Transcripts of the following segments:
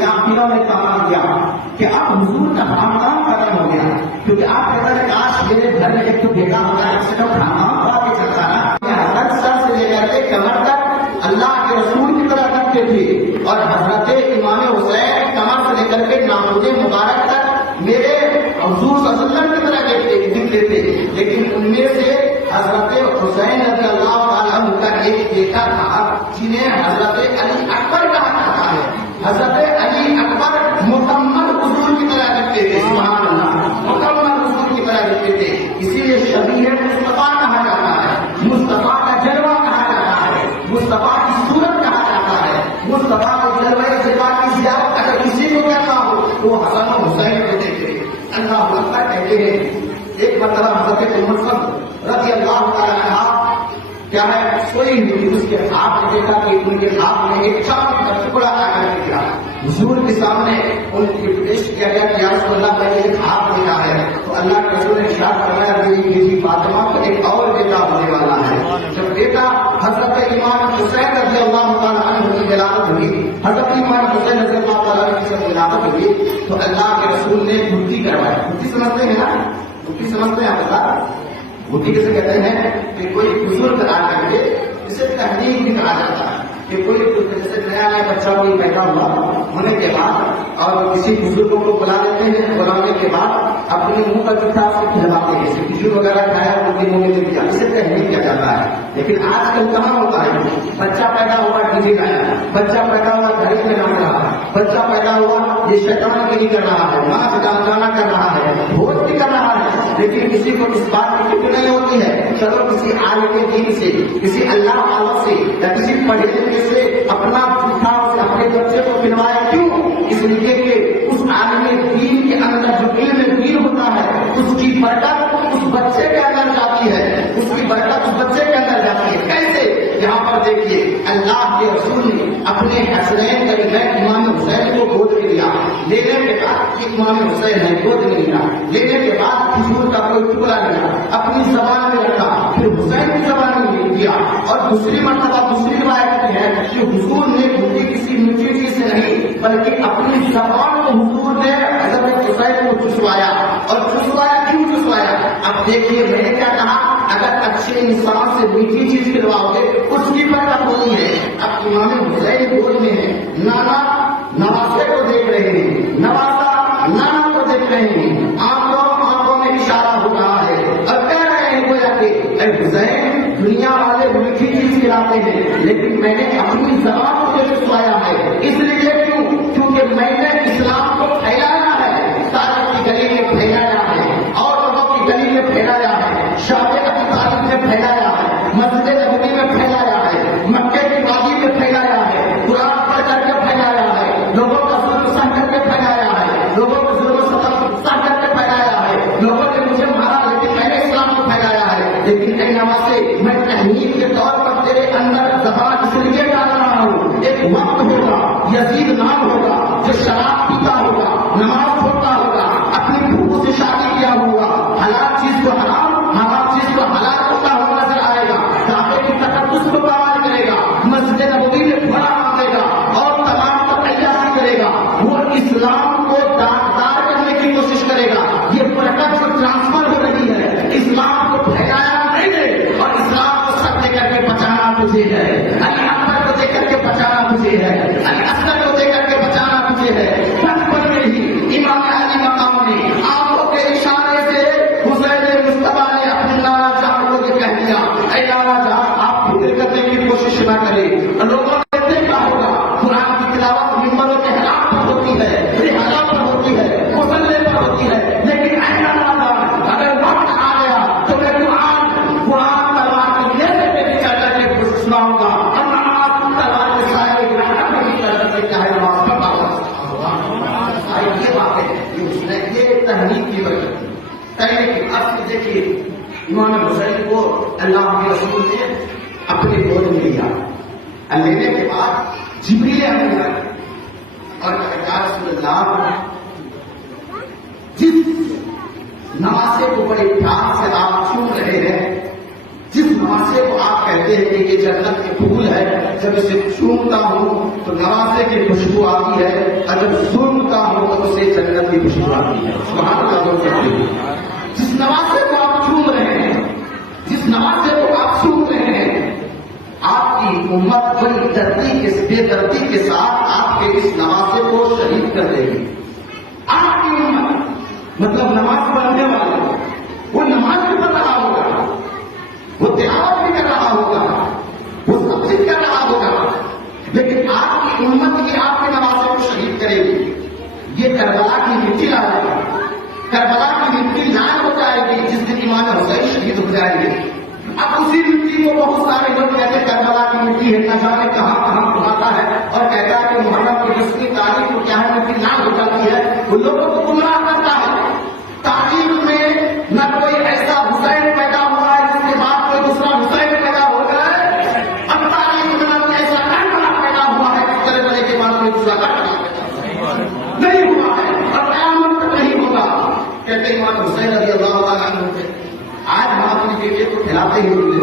کافروں نے تمام کیا کہ اب حضور کا خاندان ختم ہو گیا، کیونکہ آپ کہتے ہیں کاش میرے گھر میں ایک تو بیٹا ہوتا ہے، اس سے تو کھانا ہوا کے چلتا نا۔ حضرت سر سے لے کر کے کمر تک اللہ کے رسول کی طرح کرتے تھے، اور حضرت امام حسین کمر سے لے کر کے ناموز مبارک تک میرے حضور صلی اللہ علیہ وسلم کی طرح دکھتے تھے، لیکن ان میں سے حضرت حسین رضی اللہ تعالیٰ عنہ کا ایک بیٹا تھا جنہیں حضرت علی اکبر کہا جاتا ہے۔ حضرت علی اکبر مکمل حضور کی طرح دکھتے تھے، سبحان اللہ، مکمل حضور کی طرح دکھتے تھے، اسی لیے شبیہ مصطفیٰ کہا جاتا ہے، مصطفیٰ کا جلوہ کہا جاتا ہے، مصطفیٰ کی صورت کہا جاتا ہے، مصطفیٰ کو جلوہ صفا کی زیارت اگر کسی کو کرنا ہو تو وہ حسن و حسین کو دیکھے۔ اللہ اکبر کہتے ہیں ایک مرتبہ حضرت عمر رضی اللہ تعالیٰ عنہ کیا ہے سوئی ہوئی، اس کے ہاتھ نے دیکھا کہ ان کے ہاتھ میں ایک چاند کا ٹکڑا آ کر گیا، حضور کے سامنے ان کی پیش کیا گیا کہ یا رسول اللہ میں ایک ہاتھ دیکھا ہے، تو اللہ کے رسول نے ارشاد فرمایا میری بیٹی فاطمہ کو ایک اور بیٹا ہونے والا ہے۔ جب بیٹا حضرت امام حسین رضی اللہ تعالیٰ عنہ کی ولادت ہوئی، حضرت امام حسین رضی اللہ تعالیٰ عنہ کی ولادت ہوئی تو اللہ کے رسول نے گھٹی کروائی۔ گھٹی سمجھتے ہیں نا؟ گھٹی سمجھتے ہیں آپ بتا؟ گھٹی کسے کہتے ہیں کہ کوئی بزرگ آ کر کے اسے تحریک بھی کہا جاتا ہے کہ کوئی جیسے نیا نیا بچہ کوئی پیدا ہوا ہونے کے بعد اور کسی بزرگوں کو بلا لیتے ہیں، بلانے کے بعد اپنے منہ کا جھٹا سے کھلواتے ہیں، جیسے کھجور وغیرہ کھایا ان کے منہ میں دے دیا، اسے تحریک کیا جاتا ہے۔ لیکن آج کل کہاں ہوتا ہے بچہ پیدا ہوا ڈی جے گایا، بچہ پیدا ہوا گھڑی میں نام رہا، بچہ پیدا ہوا یہ شیطان کے لیے کر رہا ہے، ناچ گانا کر رہا ہے، بھوج بھی کر رہا ہے، لیکن کسی کو اس بات کی فکر نہیں ہوتی ہے چلو کسی عالم دین سے، کسی اللہ تعالیٰ سے یا کسی پڑھے لکھے سے اپنا جھوٹا سے اپنے بچے کو پلوایا، کیوں؟ اس لیے کہ اس عالم دین کے اندر جو علم دین ہوتا ہے اس کی برکت اس بچے کے اندر جاتی ہے، اس کی برکت اس بچے کے اندر جاتی ہے۔ کیسے؟ یہاں پر دیکھیے اللہ کے رسول نے اپنے حسنین کا امام حسین کو گود میں لیا، لینے کے بعد امام حسین نے گود میں لیا، لینے کے بعد کھجور کا کوئی ٹکڑا لیا اپنی زبان میں رکھا، پھر حسین کی زبان میں لیا، اور دوسری مرتبہ دوسری روایت ہے کہ حضور نے گھٹی کسی میٹھی چیز سے نہیں بلکہ اپنی زبان کو حضور نے حضرت حسین کو چسوایا، اور چسوایا کیوں چسوایا؟ اب دیکھیے میں نے کیا کہا، اگر اچھے انسان سے میٹھی چیز کھلواؤ گے اس کی برکت ہوتی ہے۔ اب امام حسین گود میں ہے، نانا نواسے کو دیکھ رہے ہیں، نواسا نانا کو دیکھ رہے ہیں، آنکھوں میں اشارہ ہو رہا ہے اور کہہ رہے ہیں گویا کہ اے حسین دنیا والے میٹھی چیز کھلاتے ہیں لیکن میں نے اپنی زبان کو چسوایا ہے، اس لیے کیونکہ میں نے اسلام کو پھیلایا ہے، سارے کی گلی میں پھیلایا ہے، اور لوگوں کی گلی میں پھیلایا ہے، شاہ ابی طالب میں پھیلایا ہے، مسجد نبوی میں پھیلایا ہے، مکے کی وادی میں پھیلایا ہے، قرآن پڑھ کر کے پھیلایا ہے، لوگوں کا ظلم سہ کر کے پھیلایا ہے، لوگوں کو ظلم ستم سہ کر کے پھیلایا ہے، لوگوں نے مجھے مارا لیکن میں نے اسلام کو پھیلایا ہے۔ لیکن اے نواسے میں تحریر کے طور پر تیرے اندر زبان اس لیے ڈال رہا ہوں، ایک وقت ہوگا یزید نام ہوگا جو شراب پیتا ہوگا، نماز پڑھتا ہوگا، اپنی پھوپھو سے شادی کیا ہوگا، حلال چیز کو حرام حرام چیز کو حلال کرتا ہوا نظر آئے گا، کعبے کی تقدس کو پامال کرے گا، مسجد نبوی میں گھوڑا باندھے گا اور تمام کو تیاری کرے گا، وہ اسلام کو داغدار کرنے کی کوشش کرے گا۔ یہ برکت جو ٹرانسفر ہو رہی ہے اسلام کو پھیلایا نہیں ہے، اور اسلام کو سب دے کر کے بچانا تجھے ہے، علی اکبر کو دے کر کے بچانا تجھے ہے، علی اصغر کو دے کر کے بچانا تجھے ہے۔ بچپن میں ہی امام علی مقام نے آنکھوں کے اشارے سے حسین مصطفیٰ نے اپنے نانا جان کو یہ کہہ دیا، اے نانا جان آپ فکر کرنے کی کوشش نہ کریں، لوگوں نے دیکھا ہوگا قرآن کی تلاوت ممبروں کے حلام پر ہوتی ہے، رحلہ پر ہوتی ہے، مصلے پر ہوتی ہے، لیکن اے نانا جان اگر وقت آ گیا تو میں قرآن تلوار کے لیے بھی چل کر کے سناؤں گا، اور نماز تلوار کے سائے کی رحمت میں بھی چل کر کے چاہے نماز پڑھتا ہوں۔ یہ بات ہے، یہ تحریک کی وجہ تحریک اصل دیکھیے امام حسین کو اللہ کے رسول نے اپنے گود میں لیا، لینے کے بعد جبریل امین اور یا رسول اللہ جس نواسے کو بڑے پیار سے آپ چوم رہے ہیں، جس نواسے نواسے کو آپ کہتے ہیں کہ یہ جنت کے پھول ہے، جب اسے چومتا ہوں تو نواسے کی خوشبو آتی ہے، اور جب سونگتا ہوں تو اسے جنت کی خوشبو آتی ہے۔ سبحان اللہ بول سکتے ہیں۔ جس نواسے کو آپ چوم رہے ہیں، جس نواسے کو آپ چوم رہے ہیں، آپ کی امت بڑی بے دردی کے ساتھ آپ کے اس نواسے کو شہید کر دے گی۔ آپ کی امت مطلب نماز پڑھنے والے، وہ نماز بھی پڑھ رہا ہوگا، وہ تلاوت بھی کر رہا ہوگا، وہ سب کچھ کر رہا ہوگا، لیکن آپ کی امت ہی آپ کے نواسے کو شہید کرے گی۔ یہ کربلا کی مٹی لا جائے گی، کربلا کی مٹی لال ہو جائے گی جس دن امام حسین شہید ہو جائیں گے۔ اب اسی مٹی کو بہت سارے لوگ کہتے ہیں کربلا کی مٹی ہے، نہ جانے کہاں کہاں گھماتا ہے اور کہتا ہے کہ محرم کی 10ویں تاریخ کو کیا ہے مٹی لال ہو جاتی ہے، وہ لوگوں کو گمراہ کرتا ہے۔ تاریخ میں نہ کوئی ایسا حسین پیدا ہوا ہے جس کے بعد کوئی دوسرا حسین پیدا ہو گیا، اب تاریخ میں نہ کوئی ایسا کربلا پیدا ہوا ہے کہ کربلا کے بعد کوئی دوسرا کربلا نہیں ہوا ہے اور قیامت تک نہیں ہوگا۔ کہتے ہیں امام حسین رضی اللہ تعالیٰ عنہ سے آج ہم اپنی بیٹے کو کھلاتے ہی ہوتے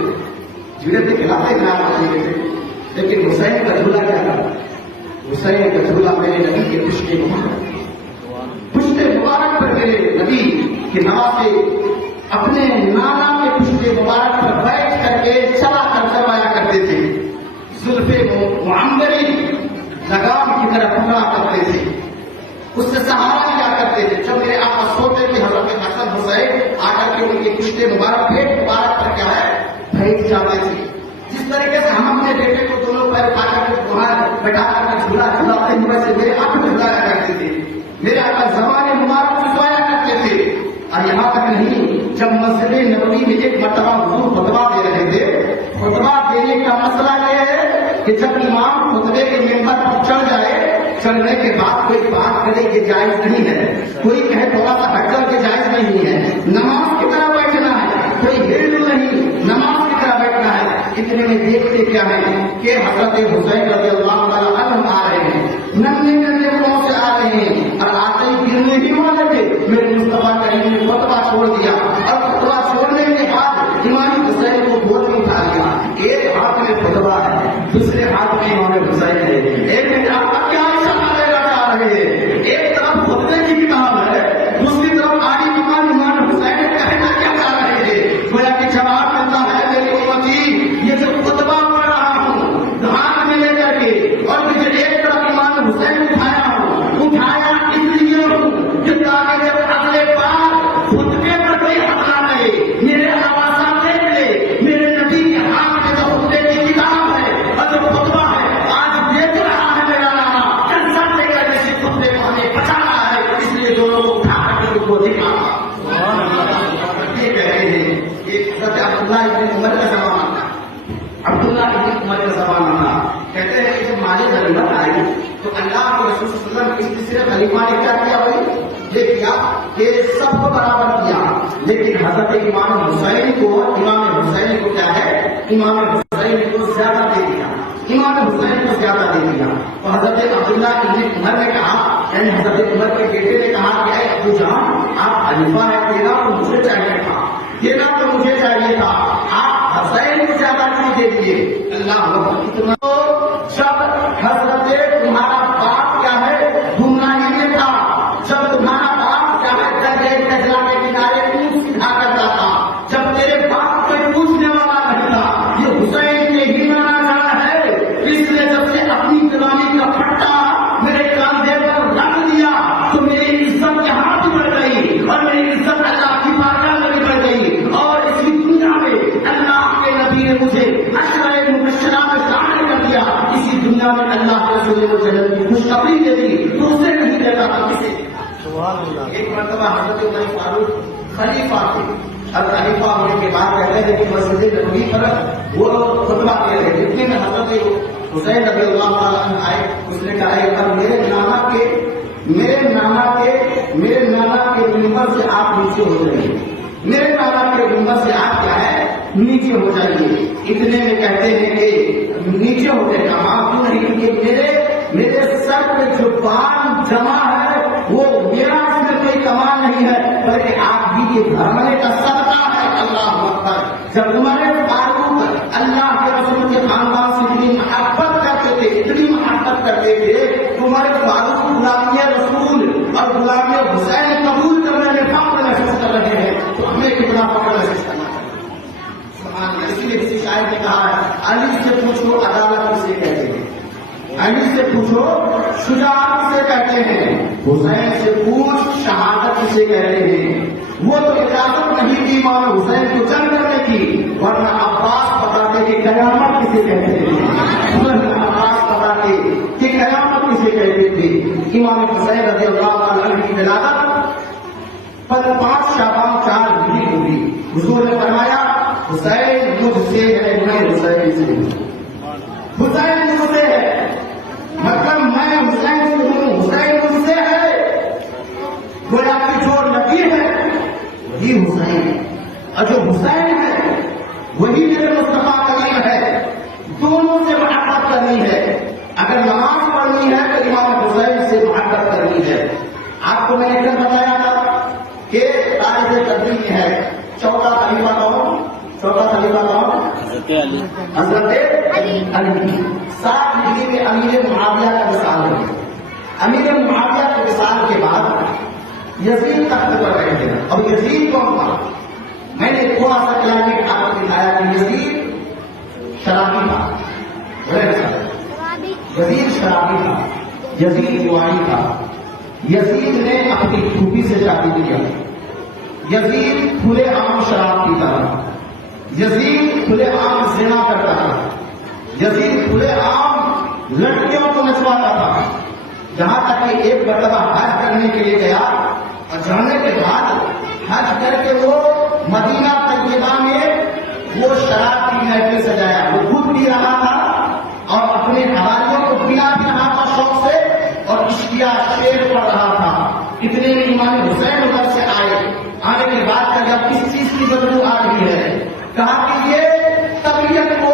جیڑے پہ کھلاتے ہیں اپنے بیٹے، لیکن حسین کا جھولا کیا تھا؟ حسین کا جھولا میرے نبی کے پشت مبارک پر میرے نبی کے نواسے اپنے نانا کے پشت مبارک پر بیٹھ کر کے چلا کر کروایا کرتے تھے، زلف معمری لگام کی طرح پکڑا کرتے تھے، اس سے سہارا لیا کرتے تھے۔ جب میرے آقا سوتے تھے حضرت حسن حسین آ کر کے ان کے پشت مبارک پیٹ مبارک پر کیا ہے بیٹھ جاتے تھے۔ جس طریقے سے ہم اپنے بیٹے کو دونوں پیر پا کر کے باہر بٹھا کر جھولا جھلاتے ہوئے سے میرے آنکھ میں جھلایا کرتے تھے، میرے آقا زبان مبارک چسوایا کرتے تھے۔ اور یہاں تک نہیں، جب مسجد نبوی میں ایک مرتبہ حضور خطبہ دے رہے تھے، خطبہ دینے کا مسئلہ یہ ہے کہ جب امام خطبے کے ممبر پر چڑھ جائے، چڑھنے کے بعد کوئی بات کرے یہ جائز نہیں ہے، کوئی کہے تھوڑا سا ہٹ کر کے جائز نہیں ہے، نماز کی طرح بیٹھنا ہے، کوئی ہل نہیں، نماز کی طرح بیٹھنا ہے۔ اتنے میں دیکھتے کیا ہے کہ حضرت حسین رضی اللہ تعالیٰ عنہ آ رہے ہیں، ننھے ننھے پاؤں سے آ رہے ہیں، اور آتے ہی گرنے ہی والے تھے، میرے مصطفیٰ کریم نے خطبہ چھوڑ دیا، اور خطبہ چھوڑنے کے بعد امام حسین کو گود میں اٹھا لیا۔ ایک ہاتھ میں خطبہ ہے، دوسرے ہاتھ میں امام حسین ہے، ایک میں آپ کا کیا ایک طرف خطبے کی کتاب ہے، دوسری طرف آڑی امام حسین کہنا کیا چاہ رہے تھے، گویا کہ جواب ملتا ہے میری امتی یہ جو خطبہ پڑھ رہا ہوں ہاتھ میں لے کر کے، اور مجھے ایک طرف امام حسین اٹھایا اس لیے ہوں کہ تاکہ جب اگلے بار خطبے پر کوئی حملہ کرے میرے آواز دیکھ لے، میرے نبی کے ہاتھ میں جو خطبے کی کتاب ہے اور جو خطبہ ہے آج دیکھ رہا ہے میرا نانا، خطبے کو ہمیں بچانا ہے، اس لیے دونوں کو اٹھا کر کے کو دکھانا۔ یہ کہہ رہے ہیں کہ حضرت عبداللہ ابن عمر کا زمانہ تھا، عبداللہ ابن عمر کا زمانہ تھا، کہتے ہیں کہ جب مالی غنیمت آئی تو اللہ کے رسول صلی اللہ علیہ وسلم اس تیسرے خلیفہ نے کیا کیا بھائی؟ یہ کیا کہ سب کو برابر کیا، لیکن حضرت امام حسین کو کیا ہے، امام حسین کو زیادہ دے دیا، امام حسین کو زیادہ دے دیا۔ تو حضرت عبداللہ ابن عمر نے کہا، یعنی حضرت عمر کے بیٹے نے کہا کہ اے ابو جان آپ خلیفہ ہے، دینا تو مجھے چاہیے تھا، دینا تو مجھے چاہیے تھا، آپ حسین کو زیادہ کیوں دے دیے؟ اللہ اتنا جب حضرت تمہارا باپ کیا ہے گمراہ ہی میں تھا، جب تمہارا باپ کیا ہے دریا دجلہ کے کنارے اونٹ سکھا کرتا تھا، جب تیرے باپ کو پوچھنے والا نہیں تھا، یہ حسین نے ہی مانا جانا ہے، اس نے جب سے اپنی غلامی کا پھٹا میرے کاندھے پر رکھ دیا تو میری عزت یہاں بھی بڑھ گئی، اور میری عزت اللہ کی بارگاہ میں بھی بڑھ گئی، اور اسی دنیا میں اللہ کے نبی نے مجھے عشرہ مبشرہ میں شامل کر دیا، اسی دنیا میں اللہ کے رسول نے جنت کی خوشخبری دے دی، تو اسے نہیں دیتا تھا کسی۔ ایک مرتبہ حضرت عمر فاروق خلیفہ تھے، اور خلیفہ ہونے کے بعد کہتے ہیں کہ مسجد نبوی پر وہ خطبہ دے رہے تھے، اتنے میں حضرت حسین رضی اللہ تعالیٰ عنہ آئے، اس نے کہا میرے نانا کے منبر سے آپ نیچے ہو جائیے، میرے نانا کے منبر سے آپ کیا ہے نیچے ہو جائیے۔ اتنے میں کہتے ہیں کہ نیچے ہونے کا معقول نہیں، کیونکہ میرے سر پہ جو بال جمع ہے وہ میرا اس میں کوئی کمال نہیں ہے، بلکہ آپ بھی کے بھرمنے کا صدقہ ہے۔ اللہ اکبر۔ جب تمہارے فاروق شجاعت کسے کہتے ہیں؟ حسین سے پوچھ شہادت کسے کہتے ہیں؟ وہ تو اجازت نہیں دی امام حسین کو جنگ کرنے کی، ورنہ عباس بتاتے کہ قیامت کسے کہتے ہیں، ورنہ عباس بتاتے کہ قیامت کسے کہتے تھے۔ امام حسین رضی اللہ عنہ کی ولادت 5 شعبان 4 ہجری ہوئی۔ حضور نے فرمایا حسین مجھ سے ہے، میں حسین سے ہوں۔ حسین مجھ سے ہے مطلب میں حسین سے ہوں، حسین مجھ سے ہے۔ گویا کہ جو نبی ہے وہی حسین ہے، اور جو حسین ہے وہی میرے مصطفیٰ کریم ہے۔ دونوں سے محبت کرنی ہے۔ اگر نماز پڑھنی ہے تو امام حسین سے محبت کرنی ہے۔ آپ کو میں نے کل بتایا تھا کہ تاریخ قدری میں ہے چوتھا خلیفہ کون؟ چوتھا خلیفہ کون؟ حضرت علی۔ 7 ہجری میں امیر معاویہ کا وصال ہے۔ امیر معاویہ کے وصال کے بعد یزید تخت پر بیٹھے ہیں۔ اور یزید کون تھا؟ میں نے تھوڑا سا کلائمیٹ آپ کو دکھایا کہ یزید شرابی تھا، یزید شرابی تھا، یزید جواری تھا۔ یزید نے اپنی پھوپھی سے شادی کیا۔ یزید کھلے عام شراب پیتا تھا، یزید کھلے عام زنا کرتا تھا، یزید کھلے عام لڑکیوں کو نچواتا تھا، جہاں تک کہ ایک مرتبہ حج کرنے کے لیے گیا اور جانے کے بعد حج کر کے وہ مدینہ طیبہ میں وہ شراب کی محفل سجایا۔ وہ خود پی رہا تھا اور اپنے حوالیوں کو پلا بھی رہا تھا شوق سے، اور اشکیا شعر پڑھ رہا تھا۔ اتنے میں امام حسین ادھر سے آئے۔ آنے کے بعد کہا کس چیز کی بدبو آ رہی ہے؟ کہا کہ یہ طبیعت کو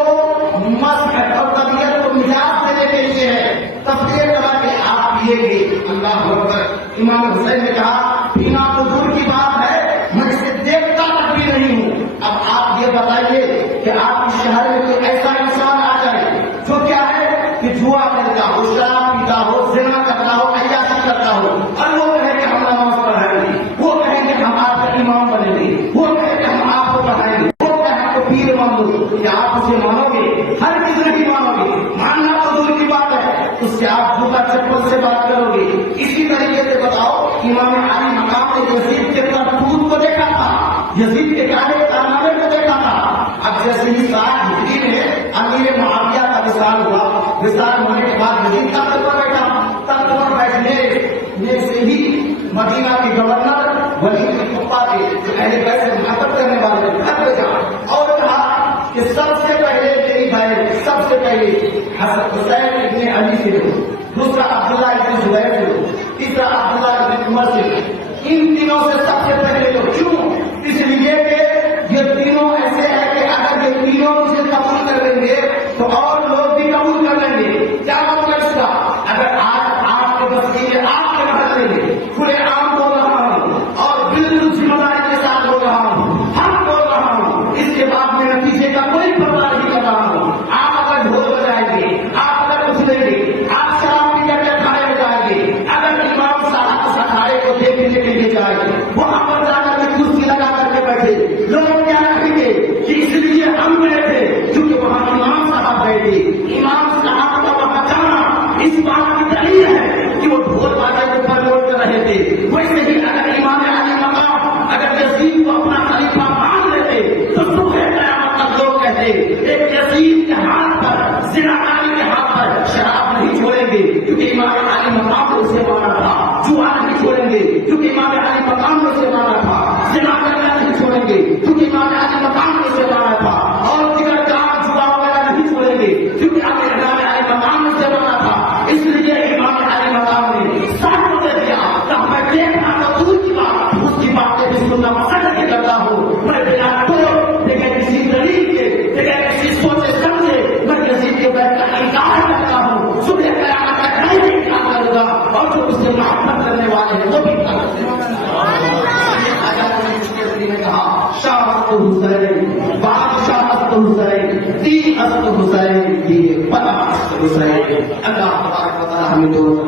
مسح ہے اور طبیعت کو مزاج دینے کے لیے ہے۔ تفسیر کرا کہ آپ پیے گے۔ اللہ اکبر۔ امام حسین نے کہا پینا تو دور کی بات ہے، میں اسے دیکھتا تک بھی نہیں ہوں۔ اب آپ یہ بتائیے کہ آپ کے شہر میں کوئی ایسا انسان آ جائے جو کیا ہے کہ جوا کرتا ہو، شراب پیتا ہو، زنا کرتا ہو، عیاشی کرتا ہو، اور وہ کہے کہ ہم نماز پڑھائیں گے، وہ کہیں گے ہم آپ کا امام بنیں گے، وہ کہیں کہ ہم آپ کو پڑھائیں گے، وہ کہیں کہ پیر مان لو، کیا آپ اسے مانو گے؟ ہر کسی نہیں مانو گے۔ ماننا تو دور کی بات ہے، اس سے آپ جوتا چپل سے بات کرو گے۔ اسی طریقے سے بتاؤ امام علی مقام نے یزید کے کرتوت کو دیکھا تھا، یزید کے کالے کارنامے کو دیکھا تھا۔ اب جیسے ہی 7 ہجری میں امیر معاویہ کا وصال ہوا، وصال ہونے کے بعد یزید تخت پر بیٹھا۔ تخت پر بیٹھنے سے ہی مدینہ کے گورنر ولید بن عقبہ کے جو اہل بیت سے محبت کرنے والے خط بھیجا اور کہا کہ سب سے پہلے میری بھائی، سب سے پہلے حسن حسین ابن علی سے لو، دوسرا عبداللہ ابن زبیر سے لو، تیسرا عبداللہ ابن عمر سے لو۔ ان تینوں سے سب سے پہلے لو۔ کیوں؟ اس لیے کہ یہ تینوں ایسے ہیں کہ اگر یہ تینوں اسے قبول کر لیں گے تو اور لوگ بھی قبول کر لیں گے۔ کیا مطلب اس کا؟ اگر آج آپ کے بسیلے آپ کے محلے میں کھلے عام بول رہا ہوں اور بالکل ذمہ داری کے ساتھ بول رہا ہوں، ہم بول رہا ہوں، اس کے بعد میں نتیجے کا کوئی پرواہ نہیں کر رہا ہوں۔ آپ اگر ڈھول بجائیں گے، آپ اگر اچھلیں گے، آپ شراب پی کر کے کھانے میں جائیں گے، اگر امام صاحب اس اکھاڑے کو دیکھنے کے لیے جائیں گے، وہاں پر جا کر کے کرسی لگا کر کے بیٹھے، لوگ کیا کہیں گے کہ اس لیے ہم گئے تھے کیونکہ وہاں امام صاحب گئے تھے۔ امام صاحب کا وہاں جانا اس بات کی دلیل ہے کہ وہ ڈھول باجے کے اوپر لوٹ کر رہے تھے۔ ویسے ہی اگر امام علی مقام اگر یزید کو اپنا خلیفہ مان لیتے تو صبح قیامت تک لوگ کہتے ایک یزید کے ہاتھ پر، زناکاری کے ہاتھ پر شراب نہیں چھوڑیں گے کیونکہ امام علی مقام نے اسے مانا تھا، جوا نہیں چھوڑیں گے کیونکہ امام علی مقام نے اسے مانا تھا، زنا کرنا نہیں چھوڑیں گے کیونکہ امام علی مقام نے اسے مانا تھا، اور دیگر کام جوا وغیرہ نہیں چھوڑیں گے کیونکہ امام علی مقام نے اسے مانا تھا۔ اس لیے امام علی مقام نے ساتھ دے دیا کہ میں دیکھنا تو دور کی بات، اس کی باتیں بھی سننا پسند نہیں کرتا ہوں۔ میں بنا کوئی بغیر کسی دلیل کے، بغیر کسی سوچے سمجھے میں یزید کے بیت کا انکار کرتا ہوں۔ صبح قیامت تک نہیں انکار کروں گا، اور جو اس سے محبت کرنے والے ہیں وہ بھی انکار کریں گے۔ نے کہا شاہ حسین، بادشاہ حسین، تین حسین، یہ بڑا حسین۔ اللہ تبارک و تعالی ہمیں دونوں